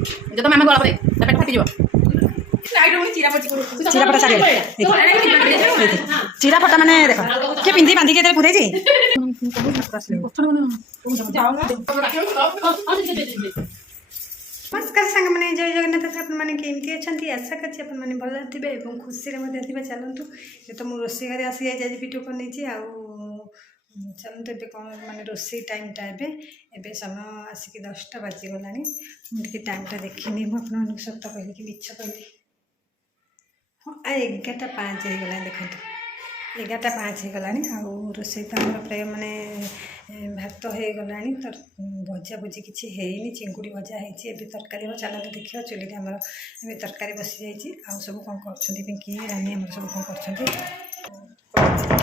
जो तो मामा गला परे पेट फाटी जीव चिरा फटा साड़ी चिरा फटा माने देख के पिंदी बांधी के पुरे जी नमस्कार सांग मैंने जय जगन्नाथ आपने केमती अच्छा आशा कर भल थे और खुशी चलतु ये तो मुझे रोसे घरे आसी जाए वीडियो कर नहीं चलते ये कौन माने रोसे टाइमटा एवं समय आसिक 10टा बाजीगला मुझे टाइमटा देखनी मुझे सत कहली कि मिछ कहली हाँ 11:05 हो गला देखो 11:05 हो गला रोसे तो आम प्राय माने भात हो गला तो भजा भुजी किसी है चिंगुड़ी भजा है तरकारी हम चलते देखिए चुली आम तरकारी बसी जाइए आउ सब कौन कर पिंकी रानी आम सब कौन कर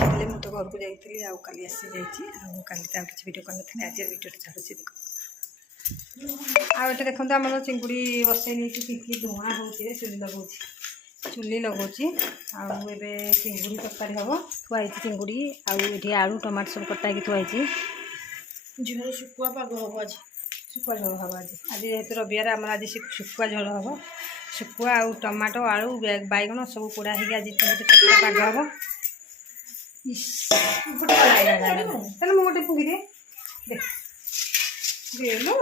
मुझे घर को जाइए आली आसी जाइए काली तो किसी वीडियो कर आज वीडियो छाड़ी देख आठ देखते आम चिंगुड़ी बसई नहीं पिंकी धुआं हो चुली लगाऊँ चुली लगाऊँ आबे चिंगुड़ी तरकारी हम थुआई चिंगुड़ी आठी आलू टमाटो सब कटा थुआई झोल शुकुआ पाग हम आज शुकुआ झोल हम आज आज जेहतु रविवार आम आज शुकुआ झोल हम शुकुआ आउ टमाटो आलू बैगण सब पोड़ा हो आज चटका पाग हम चलो मुझे फुकी दे देलु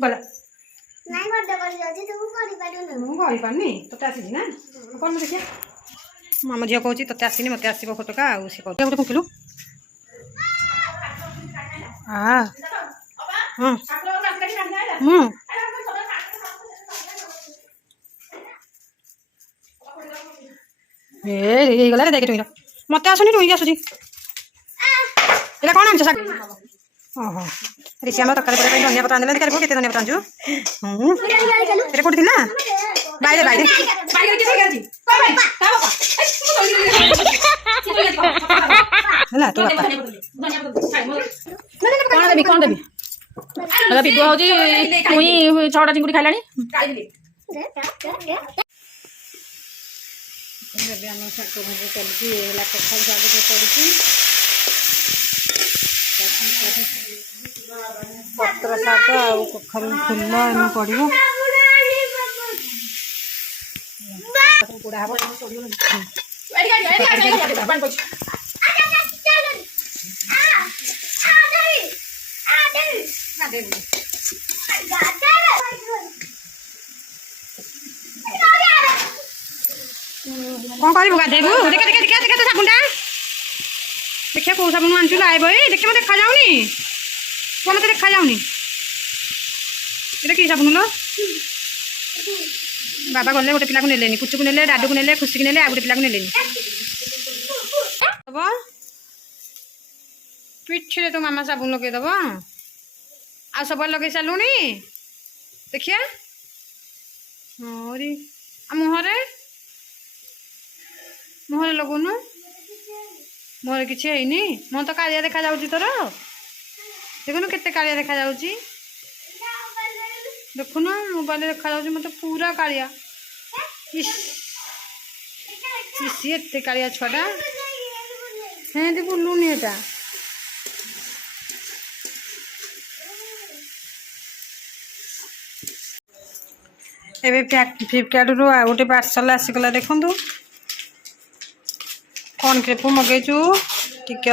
गला मुझे तोते आसी ना कौन देखिए आम झील कौच तोते आसनी मत आसो फोटोका सी गोटे फुकिलु हाँ गला देख टुईर मत आसुनी टुई आसूसी कौन आम ओहो ऋषि आम तरकारी पड़े धनिया पत्र आने देखो केते धनिया पत्र आंचु कौटी थी ना बाइरे बाइरे है तो कौन देवी विद्या हूँ पुई 6टा चिंगुड़ी खाइलानी आम शाग भजा चलती कखा शाग पड़ी पत्र शाग कखारू फुल एम पड़ो पोड़ा हम कौन कर गाधेबू देखे देखे देखे देखे तो साबुनटा देखिए कौ साबुन आनचु लाइब देखिए मत देखा जाऊनी कौन मत देखा जाऊनी कि साबुन लो बाबा गले गोटे पिला ने पुचु को ने डाडू को ने खुशी को ने आ गोटे पिला ने पिठे तो मामा साबुन लगेदेव आ सब लगे सारूनी देखिए हाँ मुहरे मुहरे लगुनु मुहरे किसी है मुह तो कालिया देखा जाऊँ तोर देखुन केते कालिया देखा जाऊँ देखुन मोबाइल देखा जाऊँ मत पूरा कालिया सी एत कालिया छुआटा हाँ बुलूनी एटा एबे फ्लिपकार्ट रू गोटे पार्सल आसीगला देखु कौन क्रेप मगेचु टिके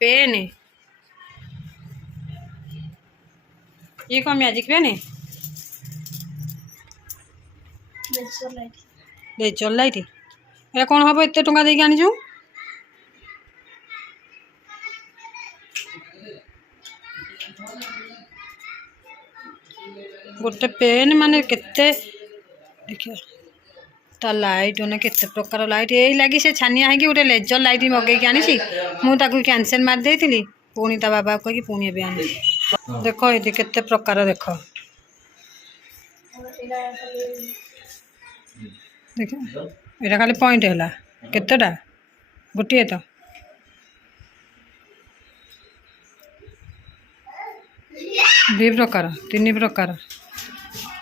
पेन ये कौन मैजिक पेन लेजर लाइट ये कौन हम एत टंका देके आनीचु गोटे पेन माने केते देखिए ता लाइट ने केते प्रकार लाइट यही लगी से छानिया है कि गोटे लेजर लाइट मगेकी आनी मुझे कैंसल मारदे पुणी ता बाबा कही पुणी भी आनी देख ये केते प्रकार देख देख ये खाली पॉइंट है केतेटा गोटे तो ଦୁଇ ପ୍ରକାର 3 ପ୍ରକାର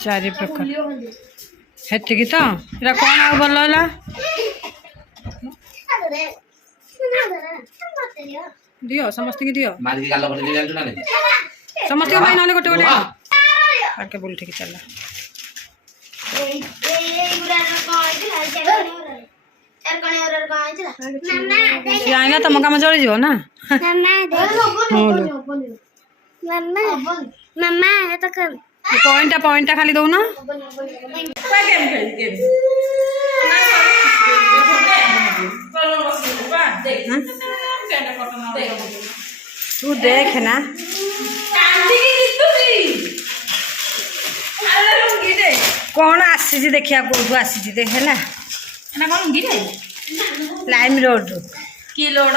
4 ପ୍ରକାର ହେତିକି ତ ଏଇଟା କ'ଣ ଆଉ ଭଲ ହେଲା ଦିଅ ସମସ୍ତଙ୍କୁ ଦିଅ ସମସ୍ତଙ୍କ ପାଇଁ ନହେଲେ ଗୋଟେ ଗୋଟେ ଆକେ ବୋଲ ଠିକ ଚାଲ ଆଇଲା ତମ କାମ ଚଳିଯିବ ନା ପଏଣ୍ଟଟା ଖାଲି ଦଉନ तू देख ना कौन आसी देखिया कौटू आसी देख है लाइम रोड की लोड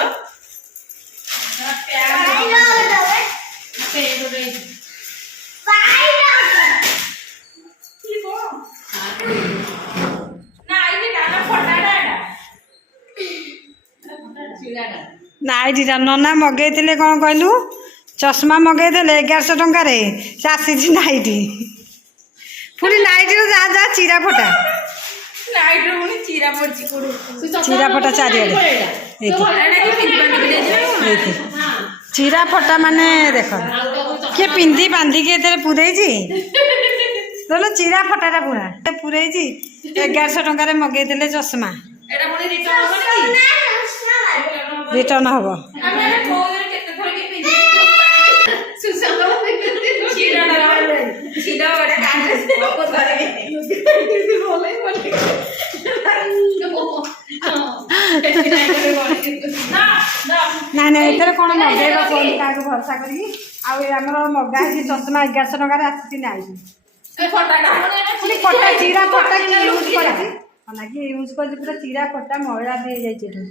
नाइट नना मगे कौन कहलु चश्मा मगे 1100 टंकार से आसी नाइट पुणी नाइट जहाँ जहाँ चिरा फटा चिरा फटा चारिड़े चिरा फटा माने देख किए पिंधि बांधिकी पुरई चिरा फटाटा पूरा पुरई 1100 टंकार मगे चश्मा रिटर्न हम ना ना एथर कौन मगेब कौन क्या भरसा करी मगा चश्मा 1100 टंकार आसी ना फटा चिरा फटा यूज कर यूज कर पूरा चिरा फटा मैला भी जाइए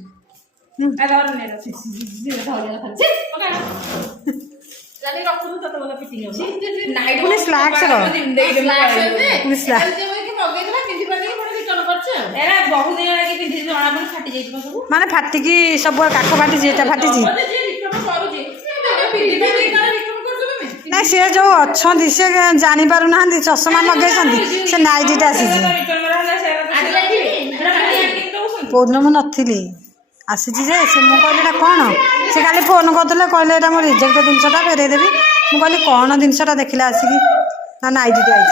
माने फाटिकी सब काख फाटी फाटी ना सी जो अच्छा सी जानी पार ना चश्मा लगे से नाइटा आसी पौर्णम नी आसी जे से मुझे कहली कौन से खाली फोन करते कहले मो रिजेक्ट जिनसा फेरईदेवी मुझे कहली कौन जिनसा देखला आसिकी ना नाइट आई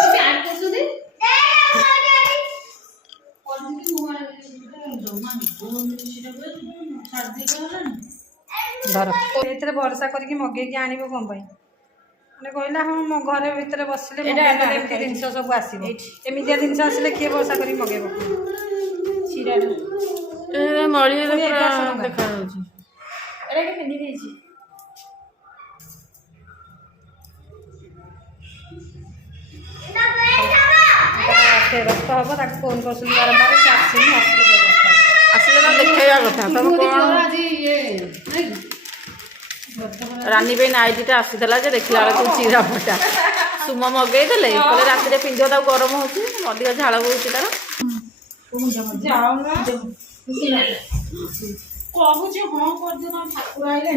धर भरोसा करके मगे आण कौन मैंने कहला हाँ मो घर भितर बसिले जिन सब आसमिया जिन आसिले किए भरोसा कर मगेब फेरस्त हम फोन कर बारंबार से आसिले देखा कथा तुम कौन रानी पे नाइटा आसीला देखला बेलू चिरा फटा सुम मगई देले राति पिंध गरम हो अधिक झाड़ बोची तार कहूँ हाँ कर ठाकुर आइले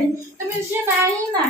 सी ना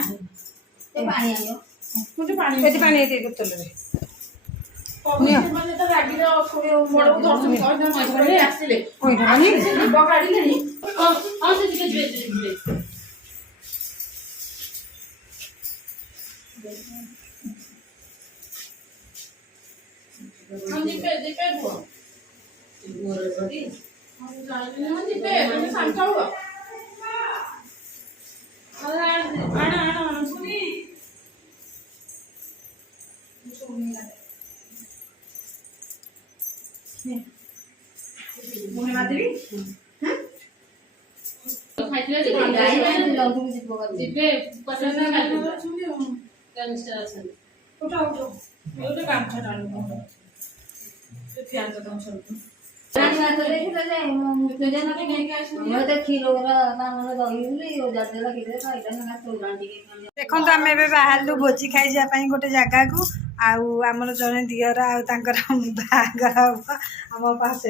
देखो आम बाहर भोजी खाई जापाई गोटे जगह को आमर जड़े दियर आगर हम पास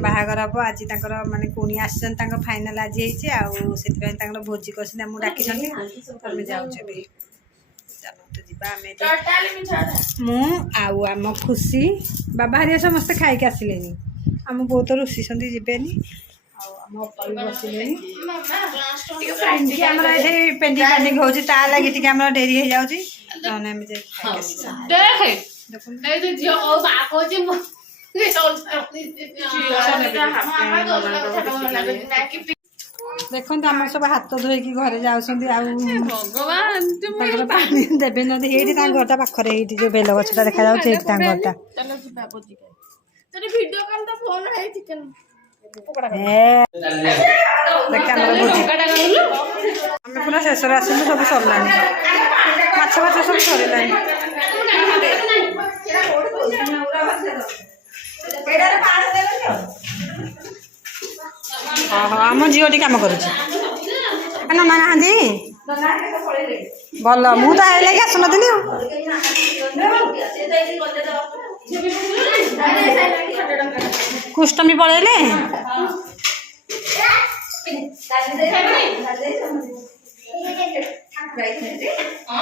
बाहागर हम आज माने पुणी आसन फाइनाल आज से भोजी कसी डाक जाऊे ମୁଁ ଆଉ ଆମ ଖୁସି ବାବା ହରିଆ ସମସ୍ତେ ଖାଇକି ଆସିଲେନି। ଆମ ବୋଉ ତ ରୋଷିଛନ୍ତି ଯିବେନି। ଆଉ ଆମ ଅପା ବି ବସିଲେନି। ଟିକେ ଆମର ଏଠି ପେଣ୍ଡିଙ୍ଗ ହେଉଛି ତା ଲାଗି ଟିକେ ଆମର ଡେରି ହେଇଯାଉଛି। ନହେଲେ ଆମେ ଯାଇ ଦେଖନ୍ତୁ ଆମର ସବୁ ହାତ ଧୋଇକି ଘରେ ଯାଉଛନ୍ତି। ଆଉ ତାଙ୍କର ପାଣି ଦେବେ ନ ଏଇଠି ତାଙ୍କ ଘରଟା ପାଖରେ ଏଇଠି ଯୋଉ ବେଲ ଗଛଟା ଦେଖାଯାଉଛି ଏଇଠି ତାଙ୍କ ଘରଟା। ଆମେ ପୁରା ଶେଷରେ ଆସିଲୁ ସବୁ ସରିଲାଣି। ମାଛ ଫାଛ ସବୁ ସରିଲାଣି। ଓହୋ ଆମ ଝିଅଟି କାମ କରୁଛି। ନନା ନାହାନ୍ତି ଭଲ। ମୁଁ ତ ଆଇଲେ କି ଆସୁନଥିଲି। କୁଷ୍ଟମୀ ପଳେଇଲେ।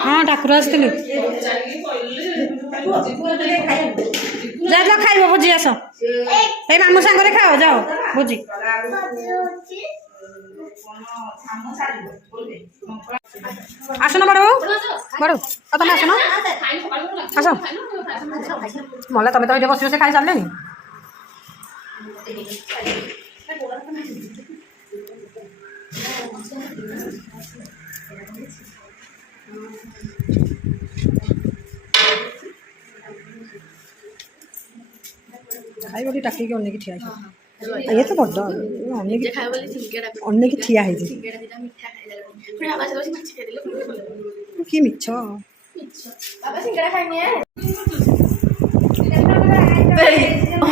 ହଁ ଠାକୁର ଆସିଥିଲେ। ଯାଅ ଖାଇବ ଭୋଜି ଆସ। ଏଇ ମାମୁଁ ସାଙ୍ଗରେ ଖାଅ ଯାଅ ଭୋଜି। ଆସୁନ ବଡ଼ ବଡ଼ ତମେ ଆସୁନ ଆସ। ମଲା ତମେ ତ ଏଇଠି ବସି ବସି ଖାଇ ସାରିଲେନି। ଖାଇବଟି ଟାକିକି ଅନେଇକି ଠିଆ ହେଇଛି। ଇଏ ତ ବଡ଼ ଅନେଇକି ଠିଆ ହେଇଛି। କି ମିଛ।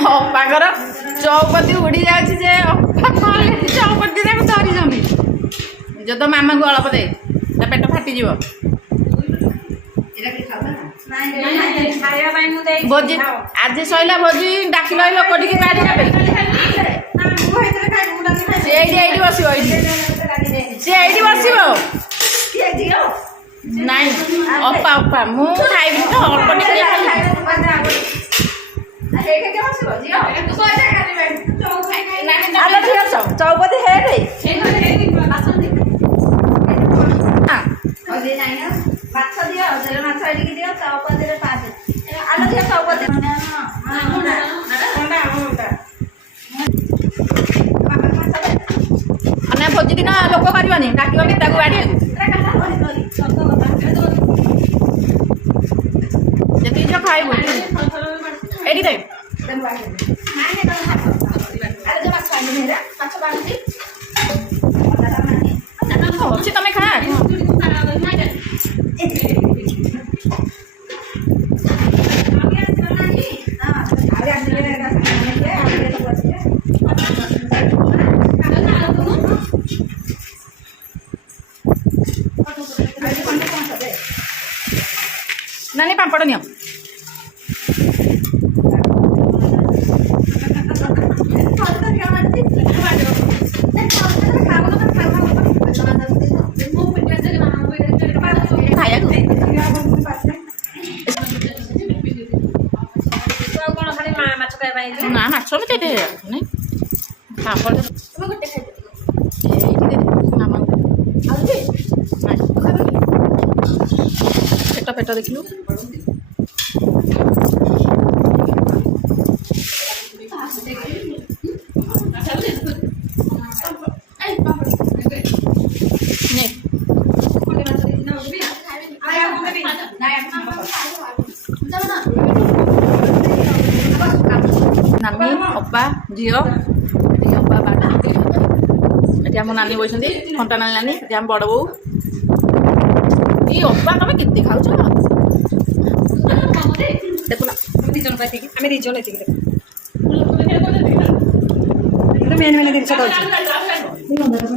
ଅପାଙ୍କର ଚୌପତି ଉଡ଼ି ଯାଉଛି ଯେ ଚୌପତି ତାକୁ ଧରିଛନ୍ତି। ଯଦି ମାମାକୁ ଅଳପ ଦେ ତା ପେଟ ଫାଟିଯିବ। ଭୋଜି ଆଜି ସଇଲା ଭୋଜି ଡାକିଲ ଲୋକ ଟିକେ ଗାଡ଼ି ନେବେ। ସେ ଏଇଠି ବସିବ। ସେ ଏଇଠି ବସିବ। ନାଇଁ ଅପା ମୁଁ ଖାଇବି ତ ଅଳ୍ପ ଟିକେ ଚୌପତି ହେଇ ମାଛ ଦିଅ ମାଛ ଏଠିକି ଦିଅ ଚୌପତିରେ ପାଞ୍ଚ ଆଲ ଦିଅ ଚୌପତି ମାନେ ଭୋଜି ଦିନ ଲୋକ କରିବନି ଡାକିବନି ତାକୁ ବାଡ଼ିବାକୁ। ଯେତିକି ଝିଅ ଖାଇବୁ ଏଇଠି ଦେ ତମେ ଖା। ନାନୀ ପାମ୍ପଡ଼ ନିଅ। ନା ମାଛ ବି ପାମ୍ପଡ଼ ପେଟ ଦେଖିଲୁ। नानी अप्पा झील अप्पा बाबा ये आम नानी बसती खंटा नानी नानी ये आम बड़ बो ये अप्पा तुम के खाऊ देखुना आम दीज मेन मेन जिन